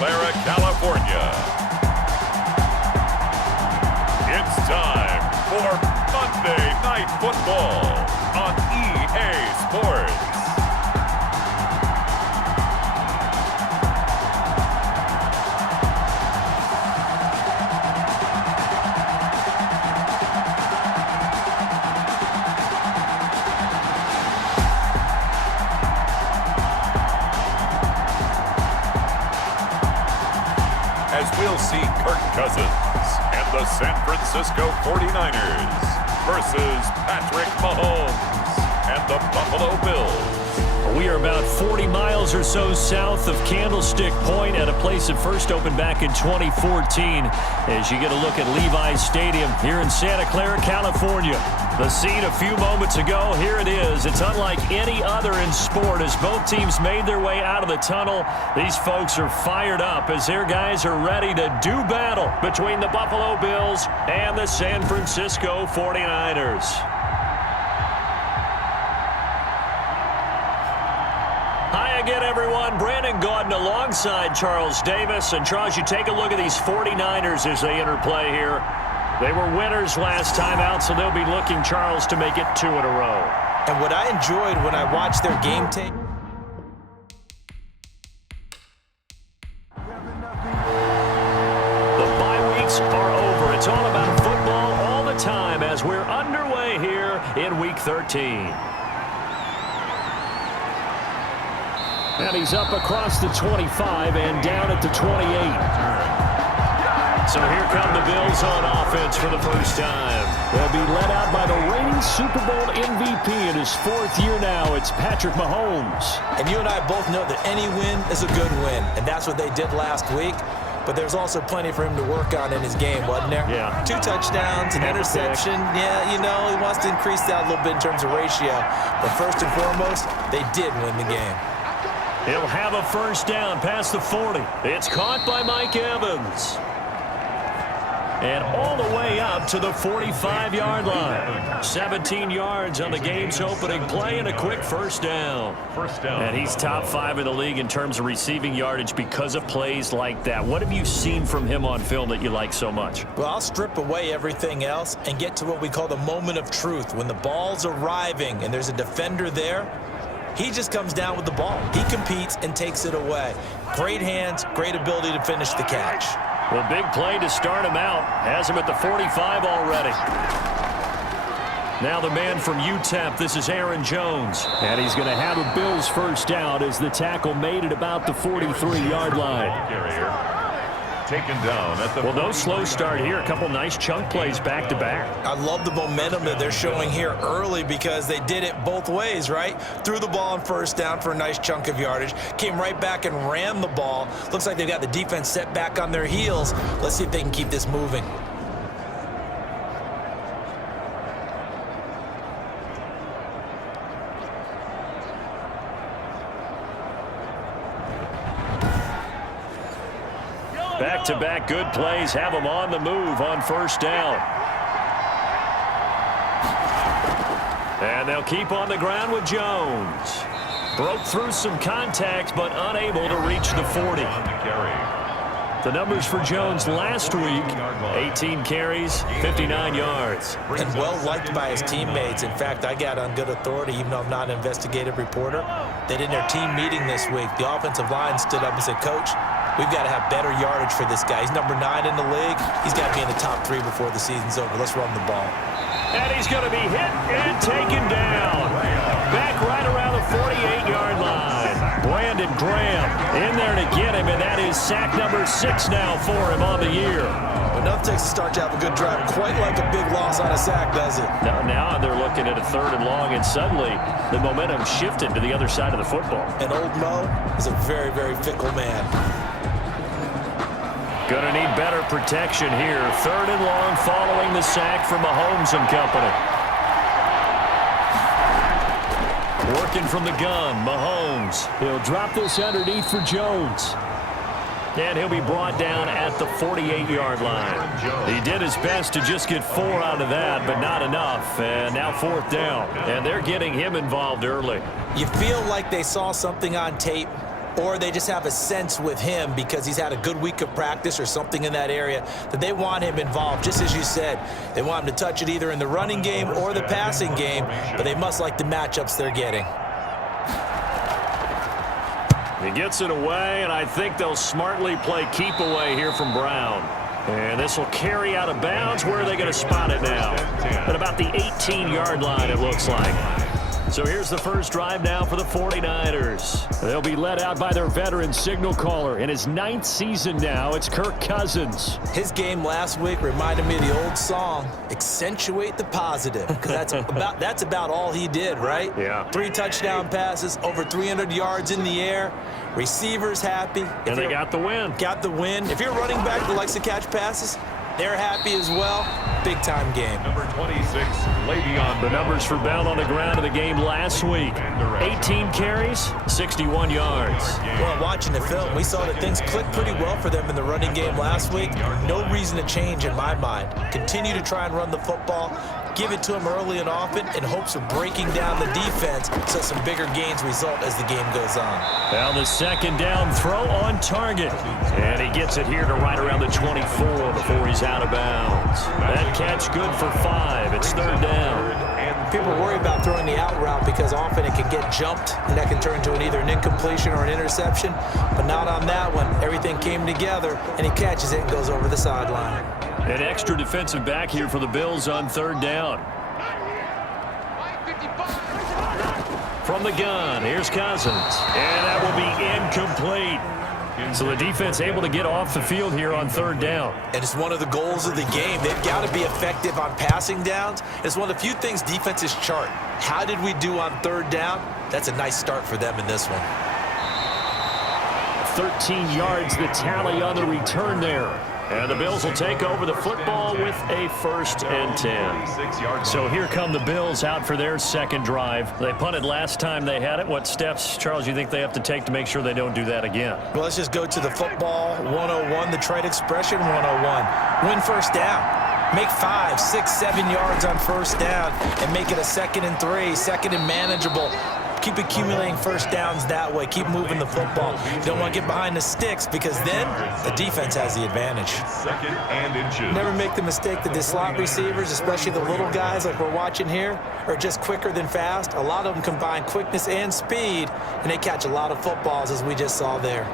Clara, California. It's time for Monday Night Football on EA Sports. As we'll see Kirk Cousins and the San Francisco 49ers versus Patrick Mahomes and the Buffalo Bills. We are about 40 miles or so south of Candlestick Point at a place that first opened back in 2014 as you get a look at Levi's Stadium here in Santa Clara, California. The scene a few moments ago, here it is. It's unlike any other in sport as both teams made their way out of the tunnel. These folks are fired up as their guys are ready to do battle between the Buffalo Bills and the San Francisco 49ers. Hi again, everyone. Brandon Gaudin alongside Charles Davis. And Charles, you take a look at these 49ers as they interplay here. They were winners last time out, so they'll be looking, Charles, to make it 2 in a row. And what I enjoyed when I watched their game tape, the bye weeks are over. It's all about football all the time as we're underway here in Week 13. And he's up across the 25 and down at the 28. So here come the Bills on offense for the first time. They'll be led out by the reigning Super Bowl MVP in his 4th year now. It's Patrick Mahomes. and you and I both know that any win is a good win, and that's what they did last week. But there's also plenty for him to work on in his game, wasn't there? Yeah. 2 touchdowns, an interception. Yeah, you know, he wants to increase that a little bit in terms of ratio. But first and foremost, they did win the game. He'll have a first down past the 40. It's caught by Mike Evans. And all the way up to the 45-yard line. 17 yards on the game's opening play and a quick first down. And he's top 5 in the league in terms of receiving yardage because of plays like that. What have you seen from him on film that you like so much? Well, I'll strip away everything else and get to what we call the moment of truth. When the ball's arriving and there's a defender there, he just comes down with the ball. He competes and takes it away. Great hands, great ability to finish the catch. Well, big play to start him out. Has him at the 45 already. Now the man from UTEP, this is Aaron Jones. And he's going to have a Bills first down as the tackle made it about the 43-yard line. Taken down at the well, no slow start here. A couple nice chunk plays back-to-back. I love the momentum that they're showing here early because they did it both ways, right? Threw the ball on first down for a nice chunk of yardage. Came right back and ran the ball. Looks like they've got the defense set back on their heels. Let's see if they can keep this moving. Back-to-back good plays have them on the move on first down. And they'll keep on the ground with Jones. Broke through some contacts, but unable to reach the 40. The numbers for Jones last week, 18 carries, 59 yards. And well-liked by his teammates. In fact, I got on good authority, even though I'm not an investigative reporter, that in their team meeting this week, the offensive line stood up and said, Coach, we've got to have better yardage for this guy. He's number 9 in the league. He's got to be in the top 3 before the season's over. Let's run the ball. And he's going to be hit and taken down. Back right around the 48-yard line. Brandon Graham in there to get him, and that is sack number 6 now for him on the year. Enough takes to start to have a good drive. Quite like a big loss on a sack, does it? Now they're looking at a 3rd and long, and suddenly the momentum shifted to the other side of the football. And old Mo is a very, very fickle man. Going to need better protection here. 3rd and long following the sack from Mahomes and company. Working from the gun, Mahomes. He'll drop this underneath for Jones. And he'll be brought down at the 48-yard line. He did his best to just get 4 out of that, but not enough. And now 4th down. And they're getting him involved early. You feel like they saw something on tape or they just have a sense with him because he's had a good week of practice or something in that area that they want him involved. Just as you said, they want him to touch it either in the running game or the passing game, but they must like the matchups they're getting. He gets it away, and I think they'll smartly play keep away here from Brown. And this will carry out of bounds. Where are they going to spot it now? At about the 18-yard line, it looks like. So here's the first drive now for the 49ers. They'll be led out by their veteran signal caller. In his 9th season now, it's Kirk Cousins. His game last week reminded me of the old song, Accentuate the Positive, because that's about all he did, right? Yeah. 3 touchdown passes, over 300 yards in the air. Receivers happy. And they got the win. Got the win. If you're a running back that likes to catch passes, they're happy as well. Big-time game. Number 26, Le'Veon. The numbers for Bell on the ground of the game last week. 18 carries, 61 yards. Well, watching the film, we saw that things clicked pretty well for them in the running game last week. No reason to change in my mind. Continue to try and run the football. Give it to him early and often in hopes of breaking down the defense so some bigger gains result as the game goes on. Now the second down throw on target. And he gets it here to right around the 24 before he's out of bounds. That catch good for 5. It's third down. People worry about throwing the out route because often it can get jumped and that can turn into either an incompletion or an interception. But not on that one. Everything came together and he catches it and goes over the sideline. An extra defensive back here for the Bills on third down. From the gun, here's Cousins. And that will be incomplete. So the defense able to get off the field here on third down. And it's one of the goals of the game. They've got to be effective on passing downs. It's one of the few things defenses chart. How did we do on third down? That's a nice start for them in this one. 13 yards the tally on the return there. And the Bills will take over the football with a 1st and 10. So here come the Bills out for their second drive. They punted last time they had it. What steps, Charles, you think they have to take to make sure they don't do that again? Well, let's just go to the football 101, the trade expression 101. Win first down. Make 5, 6, 7 yards on first down and make it a 2nd and 3, 2nd and manageable. Keep accumulating first downs that way. Keep moving the football. You don't want to get behind the sticks because then the defense has the advantage. 2nd and inches. Never make the mistake that the slot receivers, especially the little guys like we're watching here, are just quicker than fast. A lot of them combine quickness and speed, and they catch a lot of footballs as we just saw there.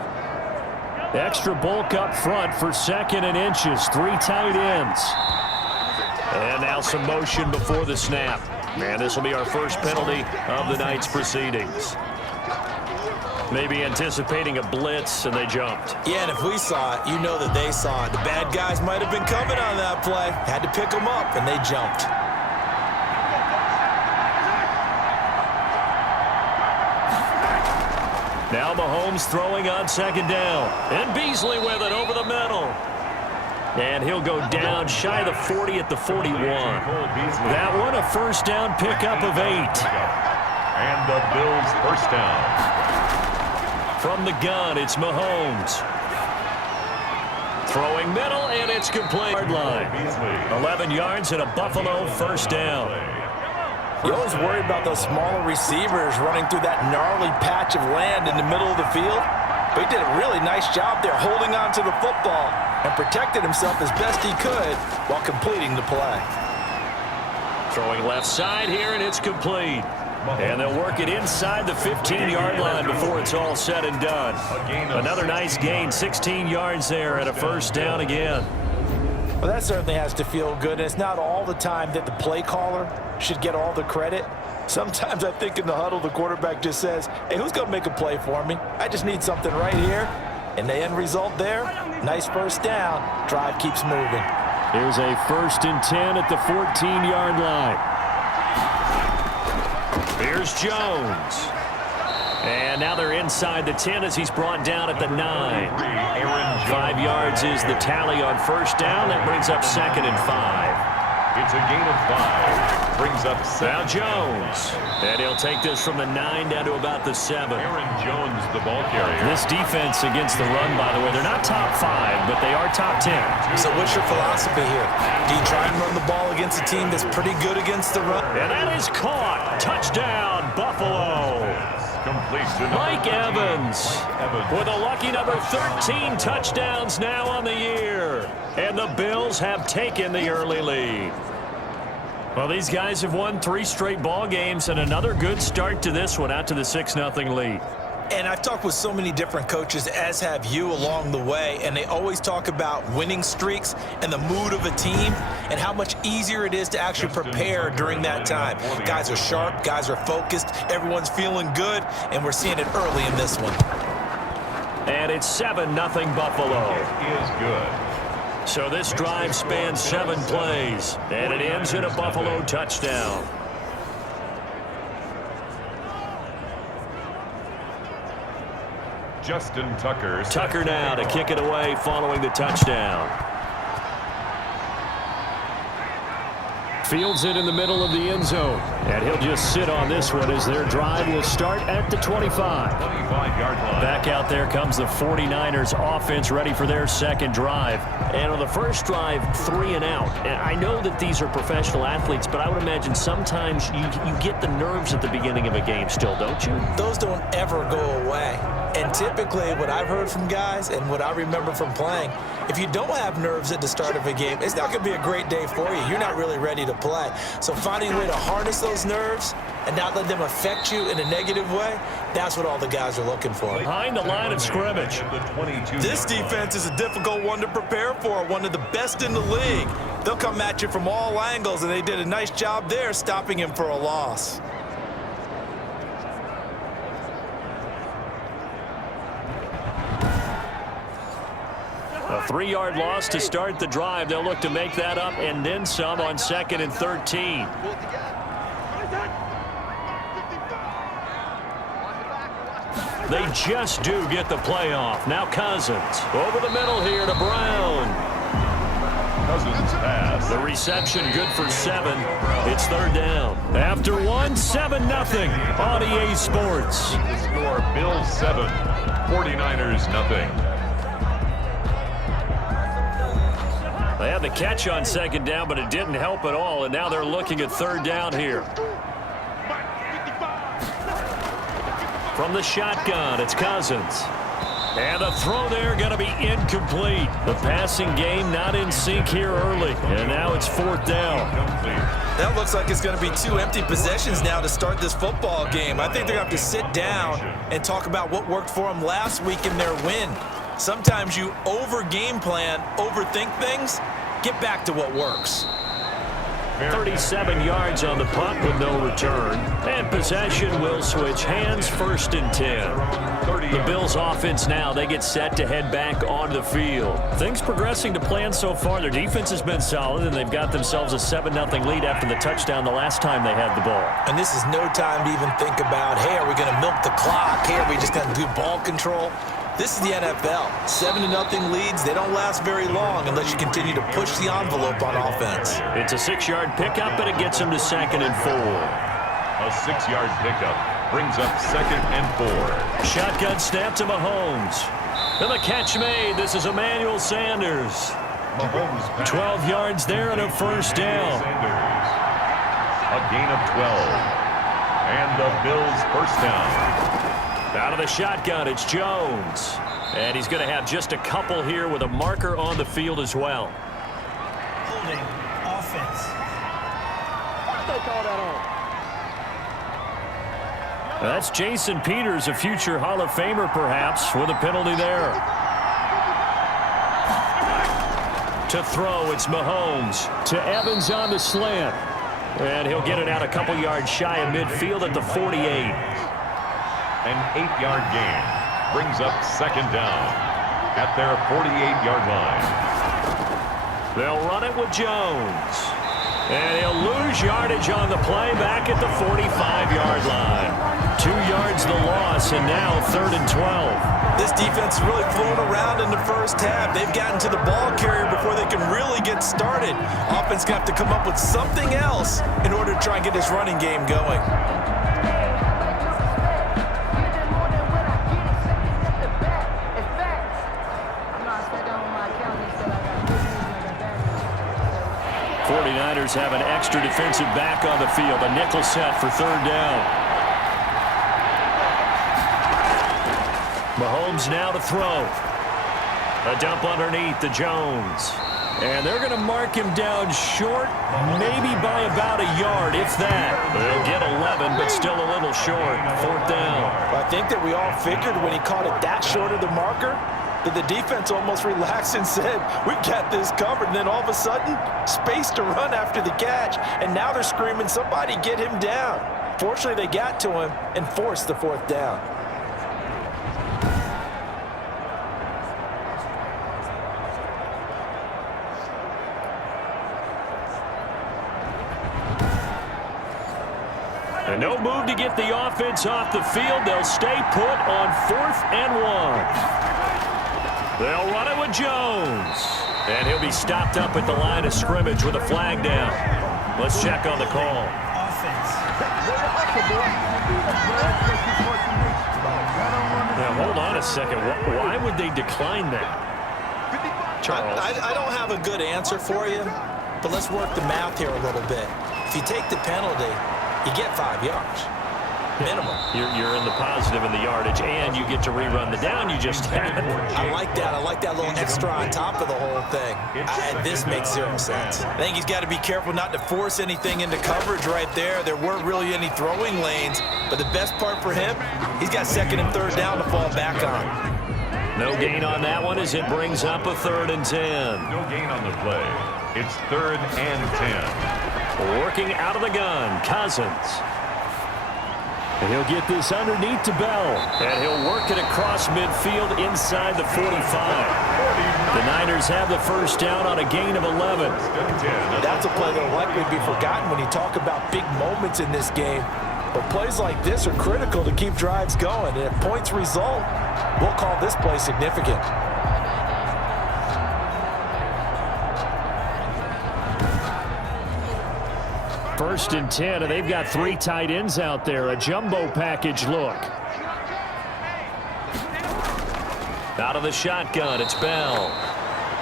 Extra bulk up front for 2nd and inches. 3 tight ends. And now some motion before the snap. And this will be our first penalty of the night's proceedings. Maybe anticipating a blitz, and they jumped. Yeah, and if we saw it, you know that they saw it. The bad guys might have been coming on that play. Had to pick them up, and they jumped. Now Mahomes throwing on 2nd down. And Beasley with it over the middle. And he'll go down shy of the 40 at the 41. That one a first down pickup of 8. And the Bills first down. From the gun, it's Mahomes. Throwing middle, and it's complete. Line. 11 yards and a Buffalo first down. You always worry about those smaller receivers running through that gnarly patch of land in the middle of the field. But he did a really nice job there holding on to the football and protected himself as best he could while completing the play. Throwing left side here, and it's complete. And they'll work it inside the 15-yard line before it's all said and done. Another nice gain, 16 yards there and a first down again. Well, that certainly has to feel good, and it's not all the time that the play caller should get all the credit. Sometimes I think in the huddle, the quarterback just says, hey, who's going to make a play for me? I just need something right here. And the end result there, nice first down. Drive keeps moving. Here's a 1st and 10 at the 14-yard line. Here's Jones. And now they're inside the 10 as he's brought down at the 9. 5 yards is the tally on first down. That brings up 2nd and 5. It's a gain of 5. Brings up 7. Now Jones. And he'll take this from the 9 down to about the 7. Aaron Jones, the ball carrier. This defense against the run, by the way, they're not top 5, but they are top 10. So what's your philosophy here? Do you try and run the ball against a team that's pretty good against the run? And that is caught. Touchdown, Buffalo. Completion. Mike Evans with a lucky number 13 touchdowns now on the year. And the Bills have taken the early lead. Well, these guys have won 3 straight ball games and another good start to this one out to the 6-0 lead. And I've talked with so many different coaches, as have you, along the way, and they always talk about winning streaks and the mood of a team and how much easier it is to actually prepare during that time. Guys are sharp, guys are focused, everyone's feeling good, and we're seeing it early in this one. And it's 7-0 Buffalo. It is good. So this drive spans 7 plays, and it ends in a Buffalo touchdown. Justin Tucker. Tucker now to kick it away following the touchdown. Fields it in the middle of the end zone. And he'll just sit on this one as their drive will start at the 25. 25-yard line. Back out there comes the 49ers offense ready for their second drive. And on the first drive, 3 and out. And I know that these are professional athletes, but I would imagine sometimes you get the nerves at the beginning of a game still, don't you? Those don't ever go away. And typically what I've heard from guys and what I remember from playing, if you don't have nerves at the start of a game, it's not going to be a great day for you. You're not really ready to play. So finding a way to harness those nerves and not let them affect you in a negative way, that's what all the guys are looking for. Behind the line of scrimmage. This defense is a difficult one to prepare for, one of the best in the league. They'll come at you from all angles, and they did a nice job there stopping him for a loss. A 3-yard loss to start the drive. They'll look to make that up and then some on 2nd and 13. They just do get the playoff. Now Cousins over the middle here to Brown. Cousins pass. The reception good for 7. It's 3rd down. After 1, 7-0 on EA Sports. The score, Bills 7, 49ers nothing. They had the catch on 2nd down, but it didn't help at all, and now they're looking at 3rd down here. From the shotgun, it's Cousins. And the throw there going to be incomplete. The passing game not in sync here early, and now it's 4th down. That looks like it's going to be 2 empty possessions now to start this football game. I think they're going to have to sit down and talk about what worked for them last week in their win. Sometimes you over-game plan, overthink things. Get back to what works. 37 yards on the punt with no return. And possession will switch hands, 1st and 10. The Bills offense now, they get set to head back on the field. Things progressing to plan so far. Their defense has been solid, and they've got themselves a 7-0 lead after the touchdown the last time they had the ball. And this is no time to even think about, hey, are we going to milk the clock? Hey, are we just going to do ball control? This is the NFL. 7-0 leads, they don't last very long unless you continue to push the envelope on offense. It's a 6-yard pickup, and it gets them to 2nd and 4. A 6-yard pickup brings up 2nd and 4. Shotgun snap to Mahomes. And the catch made. This is Emmanuel Sanders. Mahomes 12 yards there and a 1st down. Sanders. A gain of 12. And the Bills 1st down. Out of the shotgun, it's Jones. And he's going to have just a couple here with a marker on the field as well. Holding offense. That's Jason Peters, a future Hall of Famer perhaps, with a penalty there. To throw, it's Mahomes. To Evans on the slant. And he'll get it out a couple yards shy of midfield at the 48. An 8-yard gain brings up 2nd down at their 48-yard line. They'll run it with Jones. And he'll lose yardage on the play back at the 45-yard line. 2 yards the loss, and now 3rd and 12. This defense is really flown around in the first half. They've gotten to the ball carrier before they can really get started. Offense going to have to come up with something else in order to try and get this running game going. 49ers have an extra defensive back on the field. A nickel set for 3rd down. Mahomes now to throw. A dump underneath to Jones. And they're going to mark him down short, maybe by about a yard, if that. They'll get 11, but still a little short. 4th down. Well, I think that we all figured when he caught it that short of the marker that the defense almost relaxed and said, we've got this covered. And then all of a sudden, space to run after the catch. And now they're screaming, somebody get him down. Fortunately, they got to him and forced the 4th down. And no move to get the offense off the field. They'll stay put on 4th and 1. They'll run it with Jones. And he'll be stopped up at the line of scrimmage with a flag down. Let's check on the call. Now, hold on a second. Why would they decline that? Charles. I don't have a good answer for you, but let's work the math here a little bit. If you take the penalty, you get 5 yards. Minimum. You're in the positive in the yardage, and you get to rerun the down you just had. I like that. I like that little extra on top of the whole thing. This makes 0 sense. I think he's got to be careful not to force anything into coverage right there. There weren't really any throwing lanes, but the best part for him, he's got 2nd and 3rd down to fall back on. No gain on that one as it brings up a 3rd and 10. No gain on the play. It's 3rd and 10. Working out of the gun, Cousins. And he'll get this underneath to Bell. And he'll work it across midfield inside the 45. The Niners have the 1st down on a gain of 11. That's a play that will likely be forgotten when you talk about big moments in this game. But plays like this are critical to keep drives going. And if points result, we'll call this play significant. First and 10, and they've got 3 tight ends out there. A jumbo package look. Out of the shotgun, it's Bell.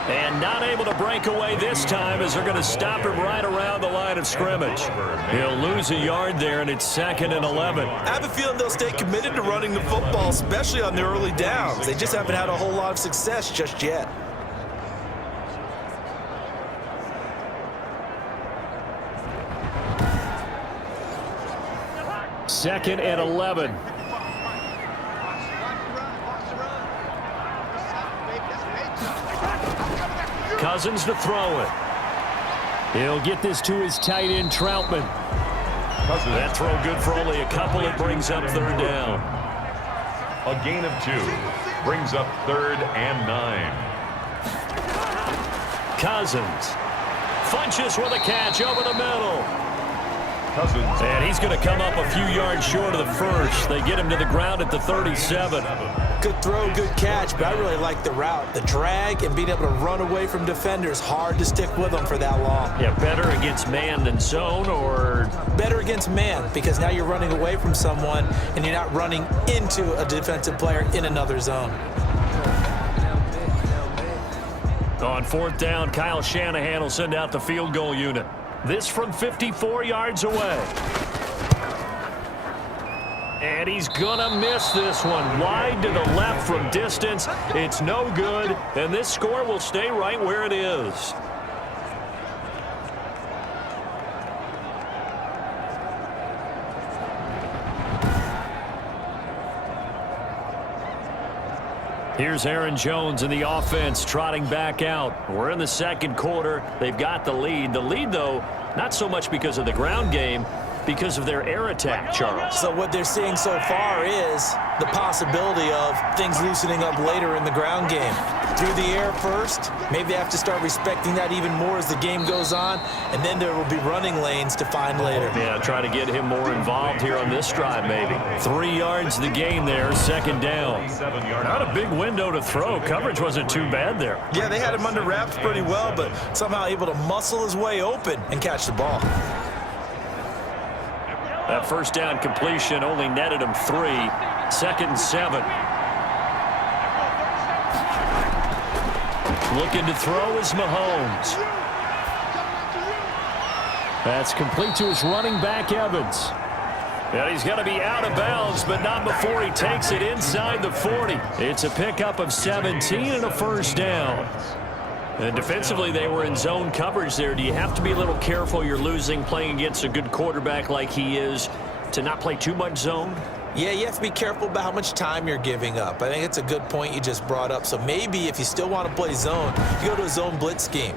And not able to break away this time as they're going to stop him right around the line of scrimmage. He'll lose a yard there, and it's 2nd and 11. I have a feeling they'll stay committed to running the football, especially on the early downs. They just haven't had a whole lot of success just yet. Second and 11. Cousins to throw it. He'll get this to his tight end, Troutman. That throw good for only a couple. It brings up 3rd down. A gain of 2 brings up 3rd and 9. Cousins funches with a catch over the middle. Cousins. And he's going to come up a few yards short of the 1st. They get him to the ground at the 37. Good throw, good catch, but I really like the route. The drag and being able to run away from defenders, hard to stick with them for that long. Yeah, better against man than zone, or? Better against man, because now you're running away from someone and you're not running into a defensive player in another zone. On 4th down, Kyle Shanahan will send out the field goal unit. This from 54 yards away. And he's going to miss this one. Wide to the left from distance. It's no good. And this score will stay right where it is. Here's Aaron Jones in the offense trotting back out. We're in the 2nd quarter. They've got the lead. The lead, though, not so much because of the ground game, because of their air attack, Charles. So what they're seeing so far is the possibility of things loosening up later in the ground game. Through the air first, maybe they have to start respecting that even more as the game goes on, and then there will be running lanes to find later. Yeah, try to get him more involved here on this drive, maybe. 3 yards the gain there, 2nd down. Not a big window to throw. Coverage wasn't too bad there. Yeah, they had him under wraps pretty well, but somehow able to muscle his way open and catch the ball. That 1st down completion only netted him 3. 2nd and 7. Looking to throw is Mahomes. That's complete to his running back, Evans. And he's going to be out of bounds, but not before he takes it inside the 40. It's a pickup of 17 and a first down. And defensively, they were in zone coverage there. Do you have to be a little careful you're losing playing against a good quarterback like he is to not play too much zone? Yeah, you have to be careful about how much time you're giving up. I think it's a good point you just brought up. So maybe if you still want to play zone, you go to a zone blitz scheme.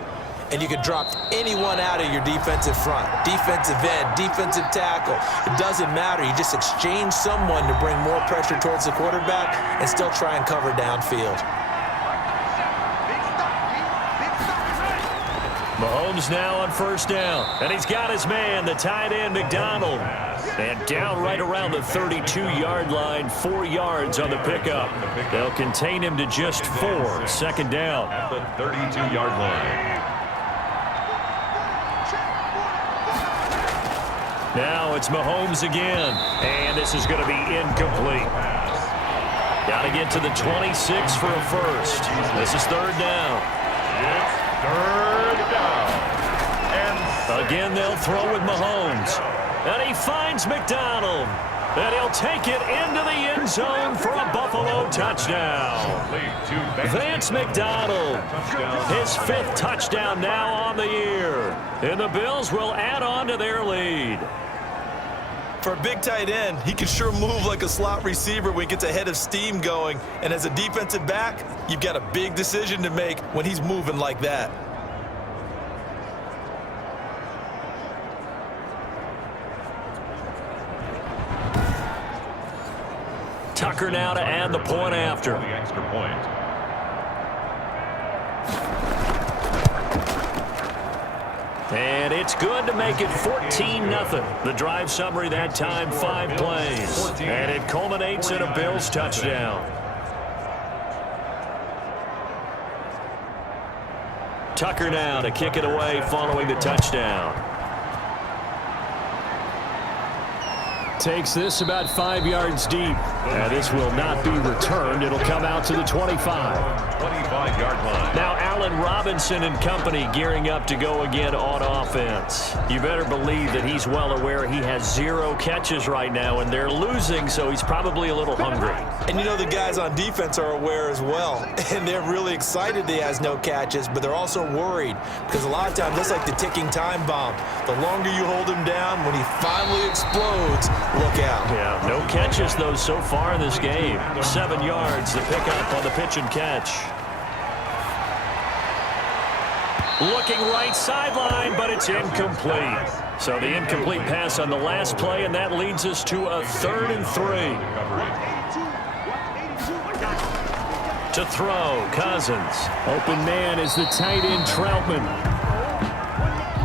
And you can drop anyone out of your defensive front, defensive end, defensive tackle. It doesn't matter. You just exchange someone to bring more pressure towards the quarterback and still try and cover downfield. Mahomes now on first down. And he's got his man, the tight end, McDonald. And down right around the 32-yard line, 4 yards on the pickup. They'll contain him to just 4. Second down. At the 32-yard line. Now it's Mahomes again, and this is going to be incomplete. Got to get to the 26 for a first. This is third down. It's third down. And again, they'll throw with Mahomes. And he finds McDonald. And he'll take it into the end zone for a Buffalo touchdown. Vance McDonald, his 5th touchdown now on the year. And the Bills will add on to their lead. For a big tight end, he can sure move like a slot receiver when he gets a head of steam going. And as a defensive back, you've got a big decision to make when he's moving like that. Tucker now to add the point after. The extra point. And it's good to make it 14-0. The drive summary that time, 5 plays. And it culminates in a Bills touchdown. Tucker now to kick it away following the touchdown. Takes this about 5 yards deep. And this will not be returned. It'll come out to the 25. 25-yard line. Now Allen Robinson and company gearing up to go again on offense. You better believe that he's well aware he has 0 catches right now, and they're losing, so he's probably a little hungry. And you know the guys on defense are aware as well. And they're really excited he has no catches, but they're also worried because a lot of times that's like the ticking time bomb. The longer you hold him down, when he finally explodes, look out. Yeah, no catches, though, so far in this game. 7 yards to pick up on the pitch and catch. Looking right sideline, but it's incomplete. So the incomplete pass on the last play, and that leads us to a 3rd and 3. To throw, Cousins. Open man is the tight end, Troutman.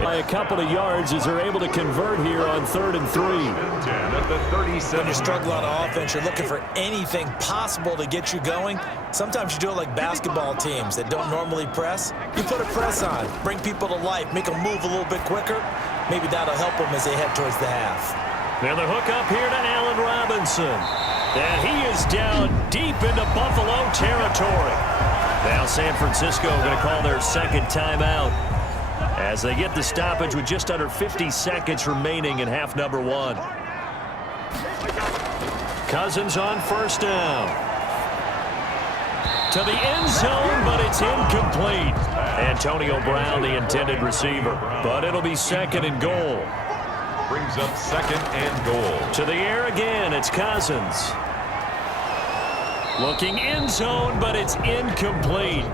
By a couple of yards as they're able to convert here on 3rd and 3. When you're struggling on offense, you're looking for anything possible to get you going. Sometimes you do it like basketball teams that don't normally press. You put a press on, bring people to life, make them move a little bit quicker. Maybe that'll help them as they head towards the half. Now the hook up here to Allen Robinson. And he is down deep into Buffalo territory. Now San Francisco going to call their second timeout as they get the stoppage with just under 50 seconds remaining in half number 1. Cousins on first down. To the end zone, but it's incomplete. Antonio Brown, the intended receiver. But it'll be 2nd and goal. Brings up 2nd and goal. To the air again, it's Cousins. Looking end zone, but it's incomplete.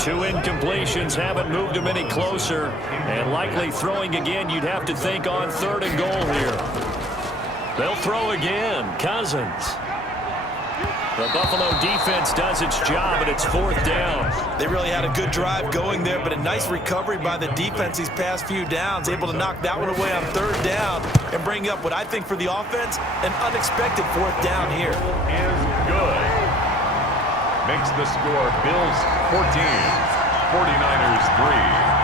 2 incompletions haven't moved him any closer. And likely throwing again, you'd have to think on 3rd and goal here. They'll throw again. Cousins. The Buffalo defense does its job, and it's 4th down. They really had a good drive going there, but a nice recovery by the defense these past few downs. Able to knock that one away on 3rd down and bring up what I think for the offense, an unexpected 4th down here. Is good. Makes the score Bills 14, 49ers 3.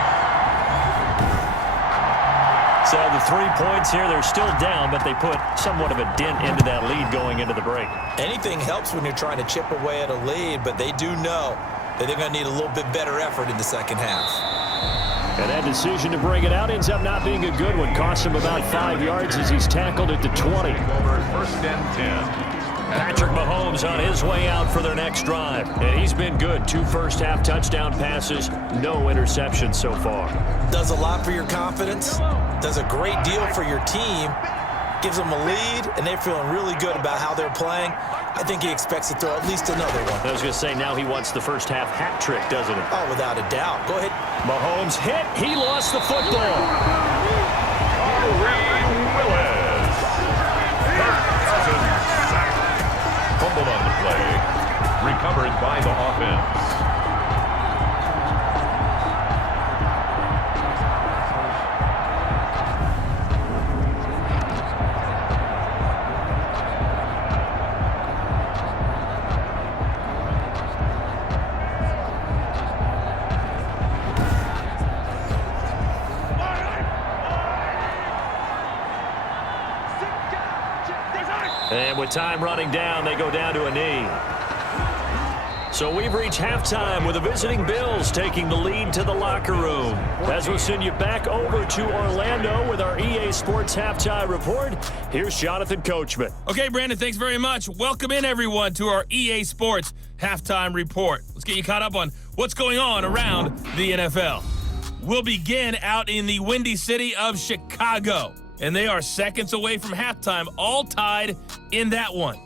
So the 3 points here, they're still down, but they put somewhat of a dent into that lead going into the break. Anything helps when you're trying to chip away at a lead, but they do know that they're going to need a little bit better effort in the second half. And that decision to bring it out ends up not being a good one. Cost him about 5 yards as he's tackled at the 20. First and 10. Patrick Mahomes on his way out for their next drive. And he's been good. 2 first-half touchdown passes, no interceptions so far. Does a lot for your confidence. Does a great deal for your team. Gives them a lead, and they're feeling really good about how they're playing. I think he expects to throw at least another one. I was going to say, now he wants the first-half hat trick, doesn't he? Oh, without a doubt. Go ahead. Mahomes hit. He lost the football. Willis. Cousins sacked. Fumbled on the play. Recovered by the offense. And with time running down, they go down to a knee. So we've reached halftime with the visiting Bills taking the lead to the locker room. As we'll send you back over to Orlando with our EA Sports Halftime Report, here's Jonathan Coachman. Okay, Brandon, thanks very much. Welcome in, everyone, to our EA Sports Halftime Report. Let's get you caught up on what's going on around the NFL. We'll begin out in the windy city of Chicago, and they are seconds away from halftime, all tied in that one.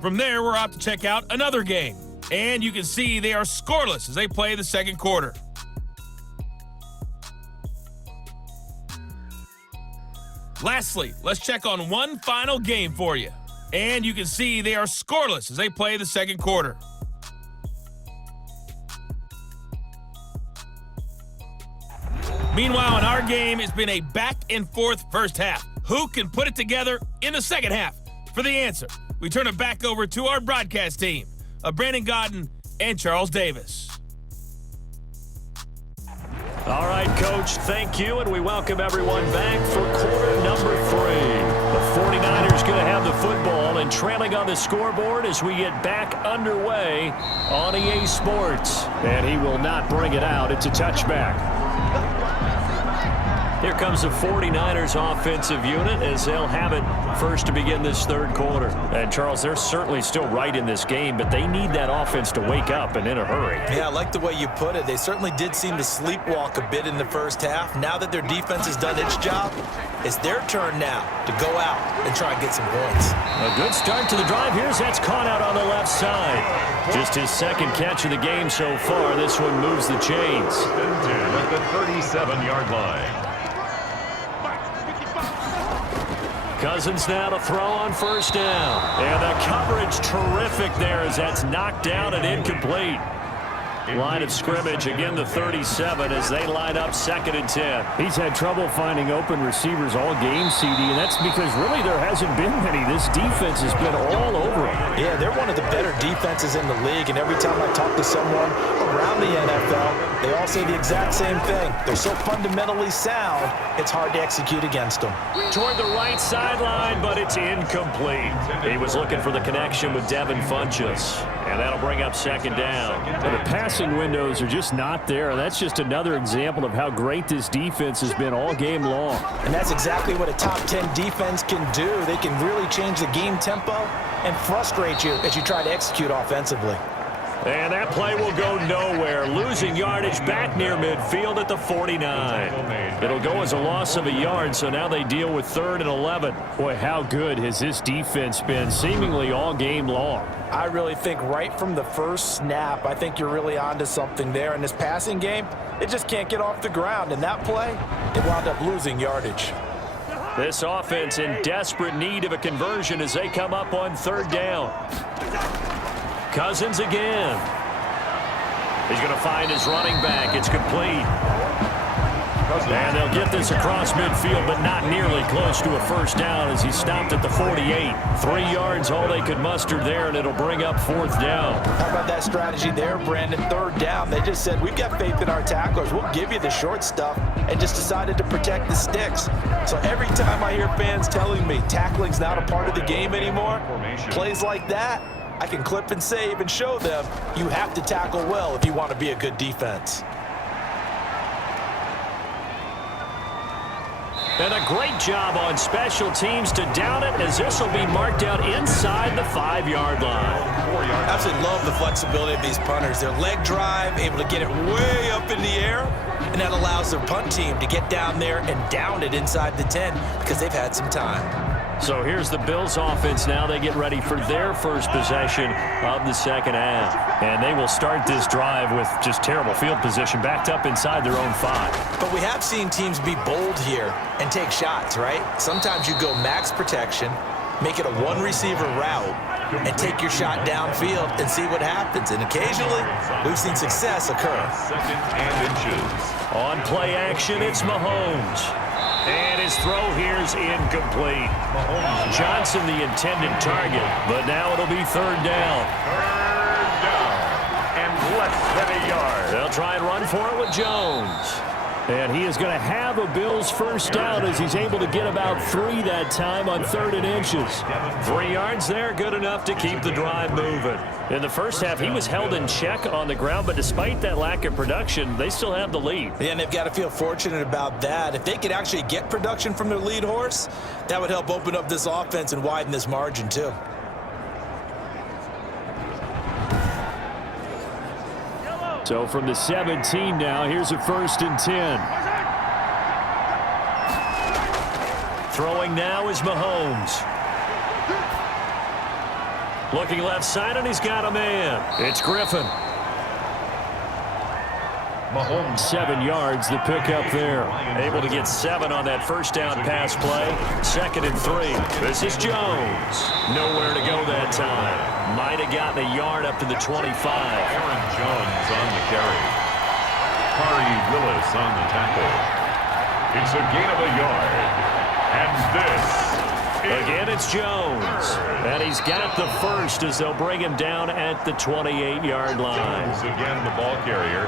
From there, we're out to check out another game, and you can see they are scoreless as they play the second quarter. Lastly, let's check on one final game for you, and you can see they are scoreless as they play the second quarter. Meanwhile, in our game, it's been a back-and-forth first half. Who can put it together in the second half? For the answer, we turn it back over to our broadcast team of Brandon Godden and Charles Davis. All right, Coach, thank you, and we welcome everyone back for quarter number 3. The 49ers going to have the football and trailing on the scoreboard as we get back underway on EA Sports. And he will not bring it out. It's a touchback. Here comes the 49ers offensive unit as they'll have it first to begin this third quarter. And, Charles, they're certainly still right in this game, but they need that offense to wake up and in a hurry. Yeah, I like the way you put it. They certainly did seem to sleepwalk a bit in the first half. Now that their defense has done its job, it's their turn now to go out and try and get some points. A good start to the drive. Here's that's caught out on the left side. Just his second catch of the game so far. This one moves the chains. At the 37-yard line. Cousins now to throw on first down. And the coverage terrific there as that's knocked down and incomplete. Line of scrimmage, again the 37 as they line up 2nd and 10. He's had trouble finding open receivers all game, CD, and that's because really there hasn't been many. This defense has been all over him. Yeah, they're one of the better defenses in the league, and every time I talk to someone around the NFL, they all say the exact same thing. They're so fundamentally sound, it's hard to execute against them. Toward the right sideline, but it's incomplete. He was looking for the connection with Devin Funchess, and that'll bring up 2nd down. And the passing windows are just not there. That's just another example of how great this defense has been all game long. And that's exactly what a top 10 defense can do. They can really change the game tempo and frustrate you as you try to execute offensively. And that play will go nowhere. Losing yardage back near midfield at the 49. It'll go as a loss of a yard, so now they deal with 3rd and 11. Boy, how good has this defense been seemingly all game long? I really think right from the first snap, I think you're really onto something there. In this passing game, it just can't get off the ground. In that play, they wound up losing yardage. This offense in desperate need of a conversion as they come up on 3rd down. Cousins again. He's going to find his running back. It's complete. And they'll get this across midfield, but not nearly close to a first down as he stopped at the 48. 3 yards, all they could muster there, and it'll bring up 4th down. How about that strategy there, Brandon? 3rd down. They just said, we've got faith in our tacklers. We'll give you the short stuff, and just decided to protect the sticks. So every time I hear fans telling me tackling's not a part of the game anymore, plays like that, I can clip and save and show them you have to tackle well if you want to be a good defense. And a great job on special teams to down it, as this will be marked out inside the 5-yard line. Absolutely love the flexibility of these punters. Their leg drive, able to get it way up in the air, and that allows their punt team to get down there and down it inside the 10 because they've had some time. So here's the Bills offense now. They get ready for their first possession of the second half. And they will start this drive with just terrible field position, backed up inside their own 5. But we have seen teams be bold here and take shots, right? Sometimes you go max protection, make it a one-receiver route, and take your shot downfield and see what happens. And occasionally, we've seen success occur. 2nd and inches. On play action, it's Mahomes. And his throw here is incomplete. Johnson the intended target, but now it'll be 3rd down. 3rd down and less than a yard. They'll try and run for it with Jones. And he is going to have a Bills first down as he's able to get about 3 that time on 3rd and inches. 3 yards there, good enough to keep the drive moving. In the first half, he was held in check on the ground, but despite that lack of production, they still have the lead. Yeah, and they've got to feel fortunate about that. If they could actually get production from their lead horse, that would help open up this offense and widen this margin too. So from the 17 now, here's a 1st and 10. Throwing now is Mahomes. Looking left side, and he's got a man. It's Griffin. Mahomes 7 yards, the pickup there. Able to get 7 on that first down pass play. 2nd and 3. This is Jones. Nowhere to go that time. Might have gotten a yard up to the 25. Aaron Jones on the carry. Kari Willis on the tackle. It's a gain of a yard. And this again, it's Jones. And he's got the first as they'll bring him down at the 28-yard line. Jones again, the ball carrier.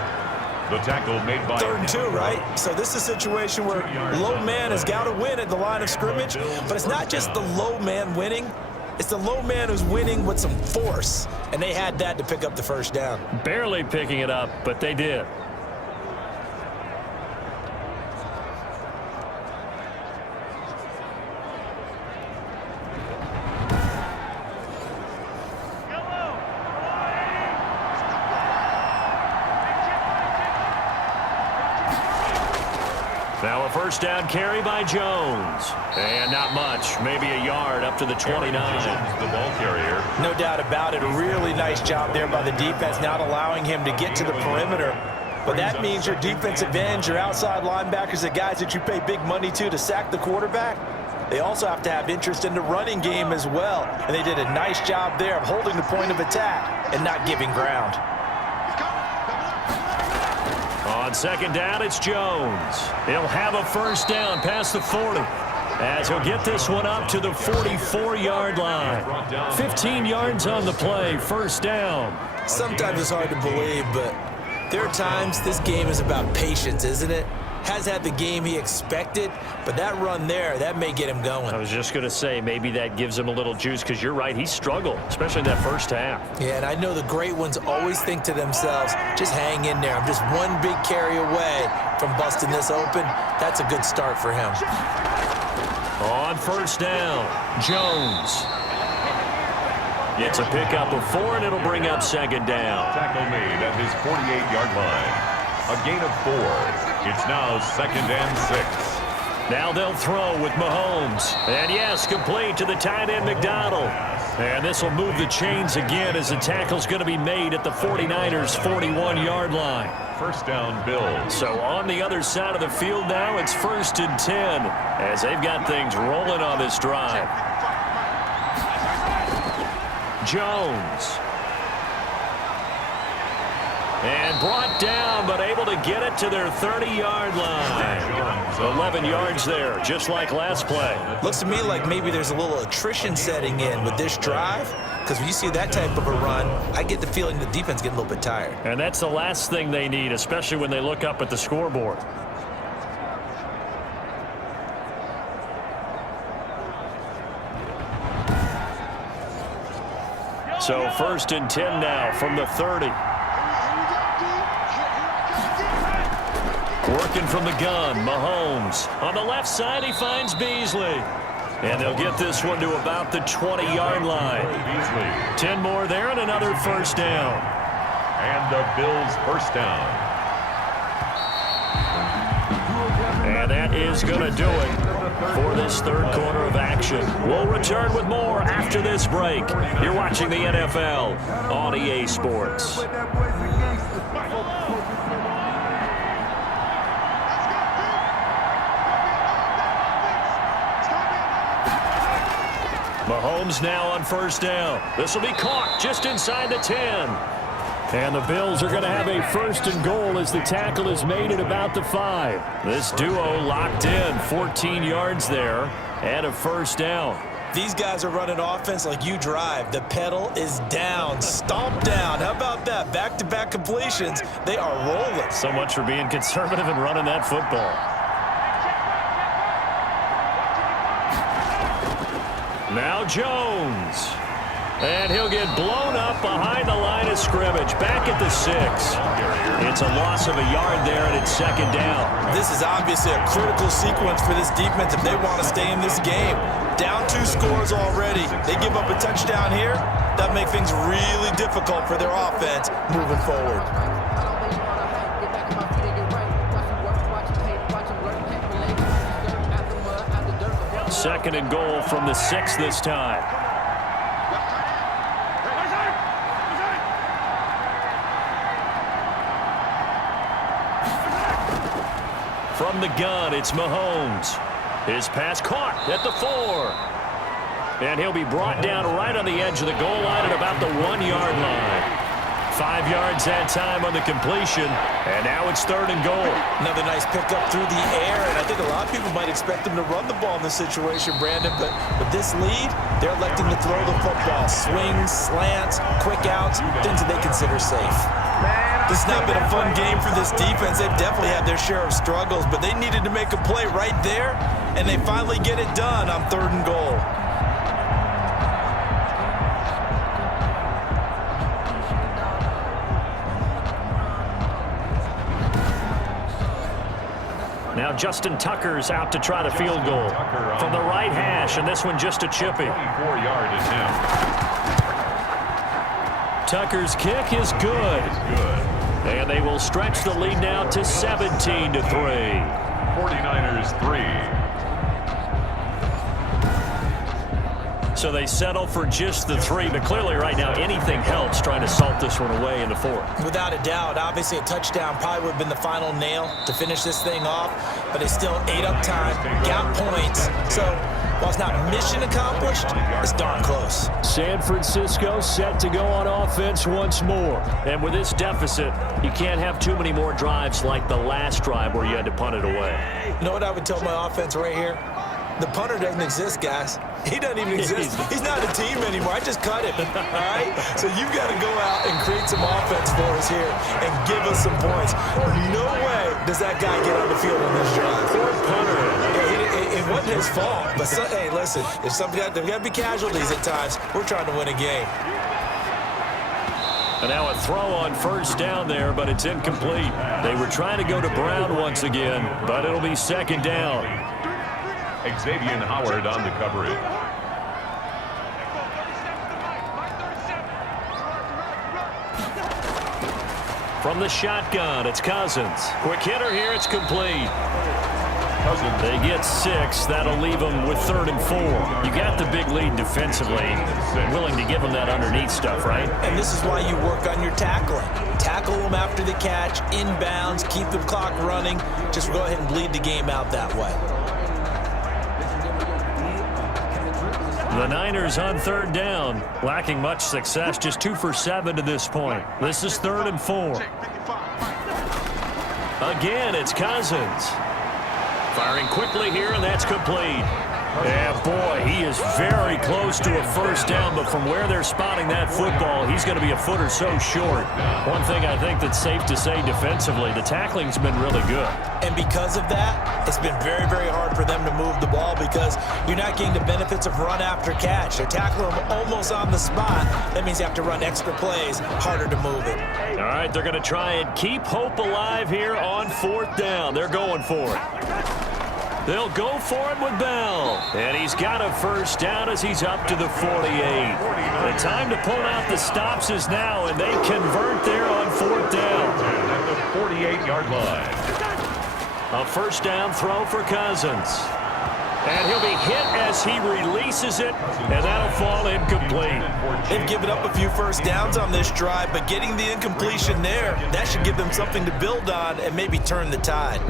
The tackle made by 3rd and 2, right? So this is a situation where low man has got to win at the line of scrimmage, but it's not just the low man winning. It's the low man who's winning with some force, and they had that to pick up the first down. Barely picking it up, but they did. Now a first down carry by Jones. And not much, maybe a yard up to the 29. The ball carrier. No doubt about it. A really nice job there by the defense, not allowing him to get to the perimeter. But that means your defensive ends, your outside linebackers, the guys that you pay big money to sack the quarterback, they also have to have interest in the running game as well. And they did a nice job there of holding the point of attack and not giving ground. On 2nd down, it's Jones. He'll have a first down past the 40. As he'll get this one up to the 44-yard line. 15 yards on the play, 1st down. Sometimes it's hard to believe, but there are times this game is about patience, isn't it? Has had the game he expected, but that run there, that may get him going. I was just going to say, maybe that gives him a little juice, because you're right, he struggled, especially in that first half. Yeah, and I know the great ones always think to themselves, just hang in there. I'm just one big carry away from busting this open. That's a good start for him. On 1st down, Jones. Gets a pickup of 4, and it'll bring up 2nd down. Tackle made at his 48-yard line. A gain of 4. It's now 2nd and 6. Now they'll throw with Mahomes. And yes, complete to the tight end, McDonald. And this will move the chains again as the tackle's going to be made at the 49ers' 41-yard line. First down, Bills. So on the other side of the field now, it's 1st and 10 as they've got things rolling on this drive. Jones. And brought down, but able to get it to their 30-yard line. 11 yards there, just like last play. Looks to me like maybe there's a little attrition setting in with this drive, because when you see that type of a run, I get the feeling the defense getting a little bit tired. And that's the last thing they need, especially when they look up at the scoreboard. So 1st and 10 now from the 30. Working from the gun, Mahomes. On the left side, he finds Beasley. And they'll get this one to about the 20-yard line. 10 more there and another first down. And the Bills first down. And that is going to do it for this third quarter of action. We'll return with more after this break. You're watching the NFL on EA Sports. Mahomes now on first down. This will be caught just inside the 10. And the Bills are going to have a 1st and goal as the tackle is made at about the 5. This duo locked in, 14 yards there, and a first down. These guys are running offense like you drive. The pedal is down, stomp down. How about that? Back-to-back completions. They are rolling. So much for being conservative and running that football. Now Jones. And he'll get blown up behind the line of scrimmage. Back at the 6. It's a loss of a yard there, and it's 2nd down. This is obviously a critical sequence for this defense if they want to stay in this game. Down 2 scores already. They give up a touchdown here. That makes things really difficult for their offense moving forward. 2nd and goal from the 6 this time. From the gun, it's Mahomes. His pass caught at the 4. And he'll be brought down right on the edge of the goal line at about the 1-yard line. 5 yards that time on the completion, and now it's 3rd and goal. Another nice pickup through the air, and I think a lot of people might expect them to run the ball in this situation, Brandon, but with this lead, they're electing to throw the football. Swings, slants, quick outs, things that they consider safe. This has not been a fun game for this defense. They've definitely had their share of struggles, but they needed to make a play right there, and they finally get it done on 3rd and goal. Now Justin Tucker's out to try the field goal from the right hash, and this one just a chippy. 24-yard attempt. Tucker's kick is good. And they will stretch the lead now to 17-3. 49ers 3. So they settle for just the 3, but clearly right now anything helps trying to salt this one away in the 4th. Without a doubt, obviously a touchdown probably would have been the final nail to finish this thing off, but they still ate up time, got points. So while it's not mission accomplished, it's darn close. San Francisco set to go on offense once more. And with this deficit, you can't have too many more drives like the last drive where you had to punt it away. You know what I would tell my offense right here? The punter doesn't exist, guys. He doesn't even exist. He's not a team anymore. I just cut him, all right? So you've got to go out and create some offense for us here and give us some points. No way does that guy get on the field on this drive. Poor punter. Yeah, it wasn't his fault. But, hey, listen, there's got to be casualties at times. We're trying to win a game. And now a throw on first down there, but it's incomplete. They were trying to go to Brown once again, but it'll be 2nd down. Xavier Howard on the coverage. From the shotgun, it's Cousins. Quick hitter here, it's complete. Cousins. They get 6. That'll leave them with 3rd and 4. You got the big lead defensively. Willing to give them that underneath stuff, right? And this is why you work on your tackling. Tackle them after the catch, inbounds, keep the clock running. Just go ahead and bleed the game out that way. The Niners on 3rd down, lacking much success, just 2 for 7 to this point. This is 3rd and 4. Again, it's Cousins. Firing quickly here, and that's complete. Yeah, boy, he is very close to a first down, but from where they're spotting that football, he's going to be a foot or so short. One thing I think that's safe to say defensively, the tackling's been really good. And because of that, it's been very, very hard for them to move the ball because you're not getting the benefits of run after catch. They're tackling them almost on the spot. That means you have to run extra plays, harder to move it. All right, they're going to try and keep hope alive here on fourth down. They're going for it. They'll go for it with Bell. And he's got a first down as he's up to the 48. The time to pull out the stops is now, and they convert there on fourth down. At the 48-yard line. A first down throw for Cousins. And he'll be hit as he releases it, and that'll fall incomplete. They've given up a few first downs on this drive, but getting the incompletion there, that should give them something to build on and maybe turn the tide.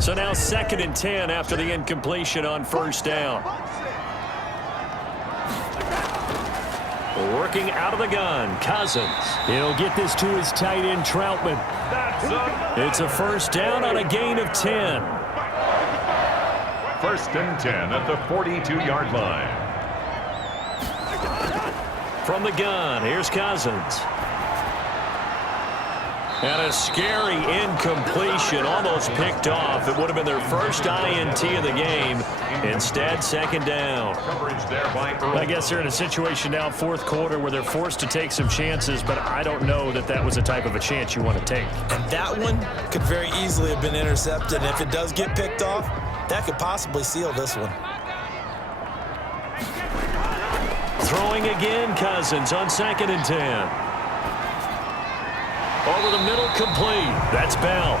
So now 2nd and 10 after the incompletion on first down. Working out of the gun, Cousins. He'll get this to his tight end, Troutman. It's a first down on a gain of 10. 1st and 10 at the 42-yard line. From the gun, here's Cousins. And a scary incompletion, almost picked off. It would have been their first INT of the game. Instead, 2nd down. I guess they're in a situation now, 4th quarter, where they're forced to take some chances, but I don't know that that was the type of a chance you want to take. And that one could very easily have been intercepted. And if it does get picked off, that could possibly seal this one. Throwing again, Cousins on 2nd and 10. Over the middle, complete. That's Bell.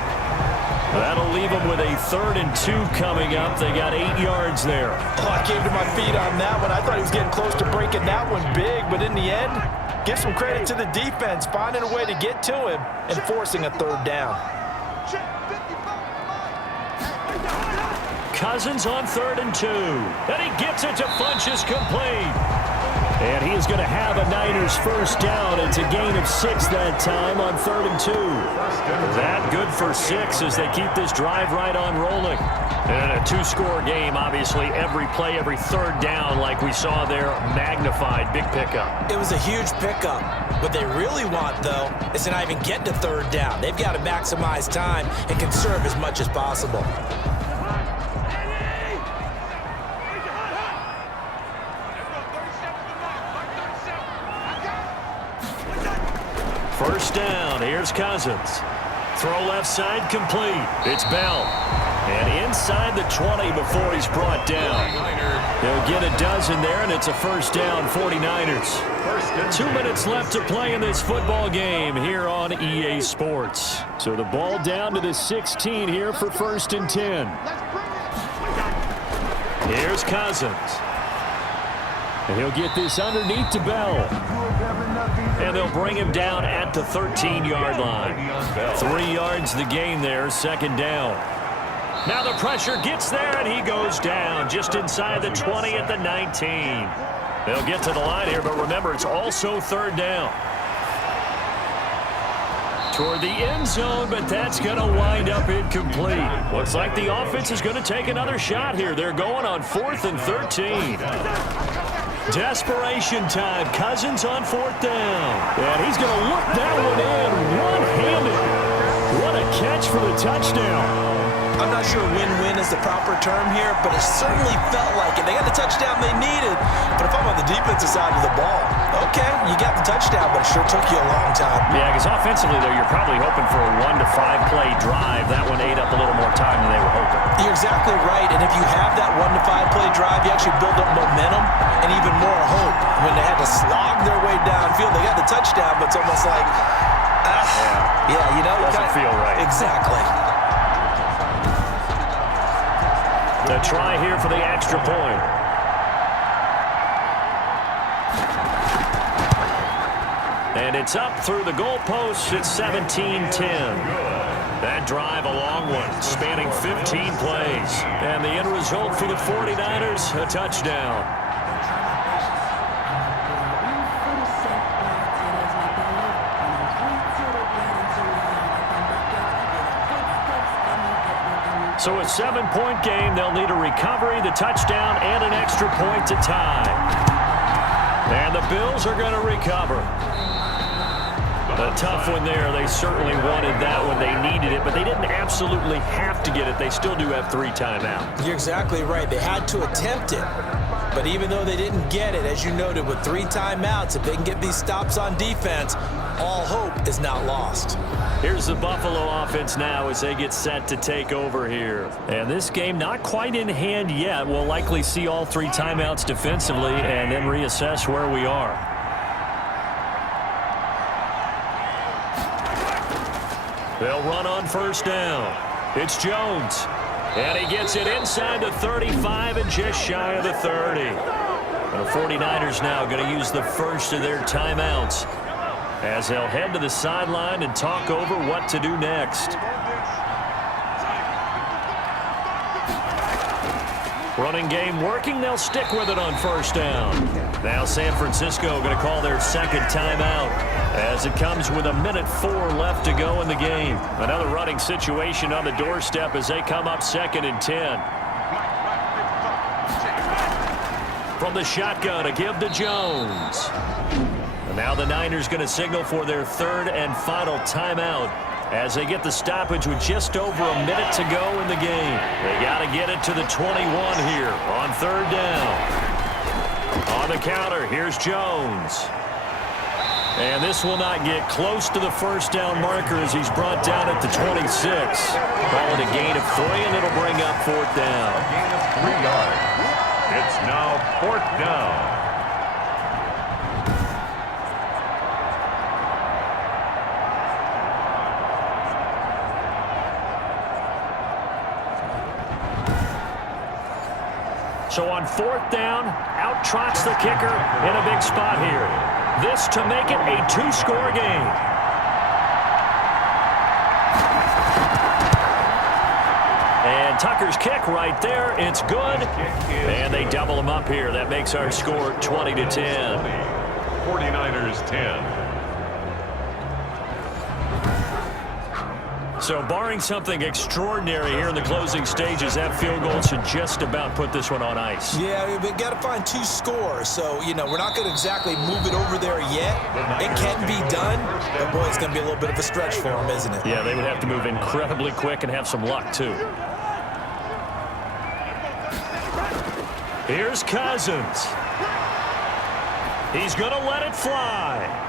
That'll leave them with a 3rd and 2 coming up. They got 8 yards there. Oh, I came to my feet on that one. I thought he was getting close to breaking that one big, but in the end, give some credit to the defense, finding a way to get to him and forcing a 3rd down. Cousins on 3rd and 2. And he gets it to Funchess, complete. And he is going to have a Niners first down. It's a gain of 6 that time on 3rd and 2. That good for 6 as they keep this drive right on rolling. And a 2-score game, obviously, every play, every 3rd down, like we saw there, magnified, big pickup. It was a huge pickup. What they really want, though, is to not even get to 3rd down. They've got to maximize time and conserve as much as possible. First down, here's Cousins. Throw left side, complete. It's Bell. And inside the 20 before he's brought down. He'll get a dozen there, and it's a first down, 49ers. 2 minutes left to play in this football game here on EA Sports. So the ball down to the 16 here for 1st and 10. Here's Cousins. And he'll get this underneath to Bell. And they'll bring him down at the 13-yard line. 3 yards the gain there, 2nd down. Now the pressure gets there, and he goes down just inside the 20 at the 19. They'll get to the line here, but remember, it's also 3rd down. Toward the end zone, but that's going to wind up incomplete. Looks like the offense is going to take another shot here. They're going on 4th and 13. Desperation time. Cousins on 4th down. And he's going to look that one in one-handed. What a catch for the touchdown. I'm not sure win-win is the proper term here, but it certainly felt like it. They got the touchdown they needed, but if I'm on the defensive side of the ball, okay, you got the touchdown, but it sure took you a long time. Yeah, because offensively, though, you're probably hoping for a 1 to 5 play drive. That one ate up a little more time than they were hoping. You're exactly right, and if you have that 1 to 5 play drive, you actually build up momentum and even more hope. When they had to slog their way downfield, they got the touchdown, but it's almost like, you know. Doesn't feel right. Exactly. The try here for the extra point. And it's up through the goalposts. It's 17-10. That drive, a long one, spanning 15 plays. And the end result for the 49ers, a touchdown. So a 7-point game. They'll need a recovery, the touchdown, and an extra point to tie. And the Bills are going to recover. A tough one there. They certainly wanted that when they needed it, but they didn't absolutely have to get it. They still do have 3 timeouts. You're exactly right. They had to attempt it. But even though they didn't get it, as you noted, with 3 timeouts, if they can get these stops on defense, all hope is not lost. Here's the Buffalo offense now as they get set to take over here. And this game not quite in hand yet. We'll likely see all 3 timeouts defensively and then reassess where we are. They'll run on first down. It's Jones. And he gets it inside the 35 and just shy of the 30. And the 49ers now going to use the first of their timeouts as they'll head to the sideline and talk over what to do next. Running game working. They'll stick with it on first down. Now San Francisco going to call their second timeout as it comes with 1:04 left to go in the game. Another running situation on the doorstep as they come up 2nd and 10. From the shotgun, a give to Jones. And now the Niners going to signal for their 3rd and final timeout as they get the stoppage with just over a minute to go in the game. They got to get it to the 21 here on 3rd down. On the counter, here's Jones. And this will not get close to the first down marker as he's brought down at the 26. Call it a gain of 3, and it'll bring up 4th down. A gain of 3 yards. It's now 4th down. So on 4th down, out trots the kicker in a big spot here. This to make it a 2-score game. And Tucker's kick right there. It's good. And they double him up here. That makes our score 20-10. 49ers 10. So barring something extraordinary here in the closing stages, that field goal should just about put this one on ice. Yeah, we've got to find 2 scores. So, you know, we're not going to exactly move it over there yet. It can be done, but, boy, it's going to be a little bit of a stretch for them, isn't it? Yeah, they would have to move incredibly quick and have some luck, too. Here's Cousins. He's going to let it fly.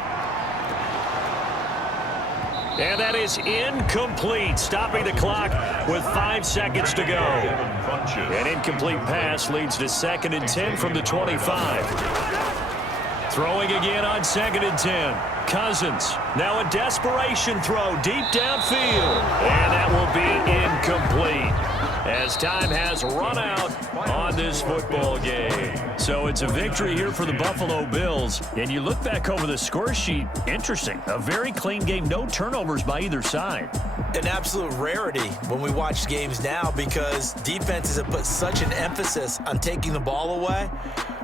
And that is incomplete, stopping the clock with 5 seconds to go. An incomplete pass leads to 2nd and 10 from the 25. Throwing again on 2nd and 10. Cousins, now a desperation throw deep downfield. And that will be incomplete as time has run out on this football game. So it's a victory here for the Buffalo Bills. And you look back over the score sheet, interesting. A very clean game, no turnovers by either side. An absolute rarity when we watch games now because defenses have put such an emphasis on taking the ball away.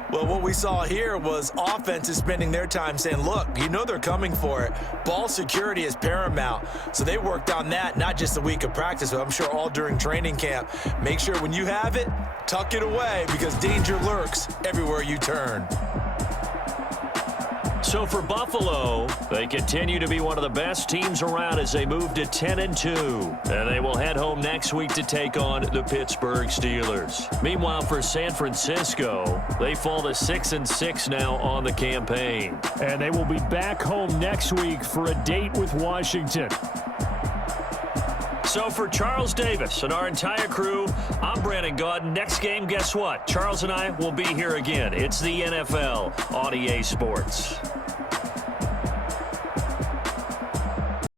Well, what we saw here was offenses spending their time saying, look, you know they're coming for it. Ball security is paramount. So they worked on that, not just a week of practice, but I'm sure all during training camp. Make sure when you have it, tuck it away because danger lurks everywhere you turn. So for Buffalo, they continue to be one of the best teams around as they move to 10-2. And they will head home next week to take on the Pittsburgh Steelers. Meanwhile, for San Francisco, they fall to 6-6 now on the campaign. And they will be back home next week for a date with Washington. So for Charles Davis and our entire crew, I'm Brandon Gaudin. Next game, guess what? Charles and I will be here again. It's the NFL on EA Sports.